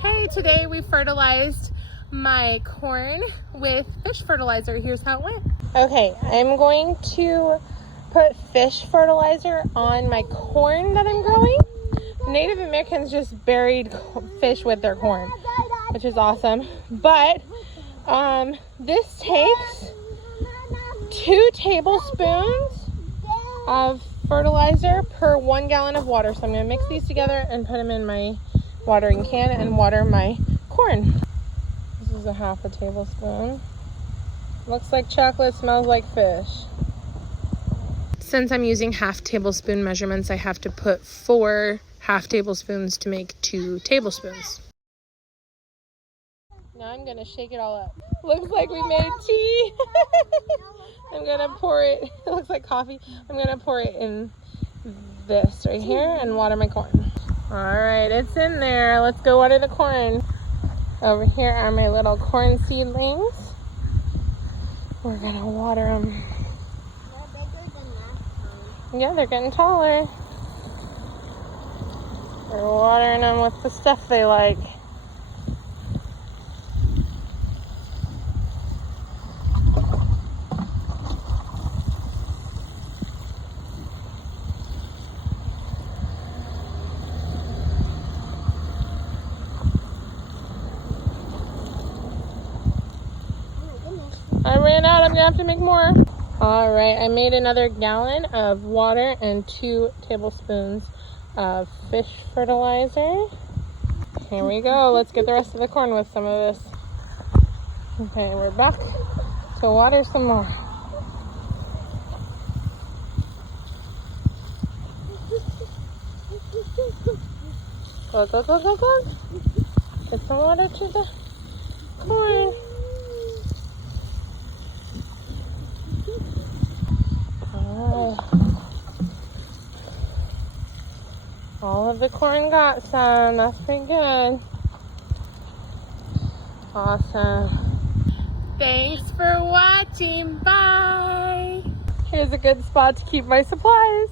Hey, today we fertilized my corn with fish fertilizer. Here's how it went. Okay, I'm going to put fish fertilizer on my corn that I'm growing. Native Americans just buried fish with their corn, which is awesome. But this takes 2 tablespoons of fertilizer per 1 gallon of water. So I'm going to mix these together and put them in my watering can and water my corn. This is a 1/2 tablespoon. Looks like chocolate, smells like fish. Since I'm using 1/2 tablespoon measurements, I have to put 4 1/2 tablespoons to make 2 tablespoons. Now I'm gonna shake it all up. Looks like we made tea. I'm gonna pour it, it looks like coffee. I'm gonna pour it in this right here and water my corn. All right, it's in there. Let's go water the corn. Over here are my little corn seedlings. We're gonna water them. They're bigger than last time. Yeah, they're getting taller. We're watering them with the stuff they like. I ran out, I'm gonna have to make more. All right, I made another gallon of water and 2 tablespoons of fish fertilizer. Here we go, let's get the rest of the corn with some of this. Okay, we're back to water some more. Go, go, go, go, go. Get some water to the corn. All of the corn got some. That's pretty good. Awesome. Thanks for watching. Bye. Here's a good spot to keep my supplies.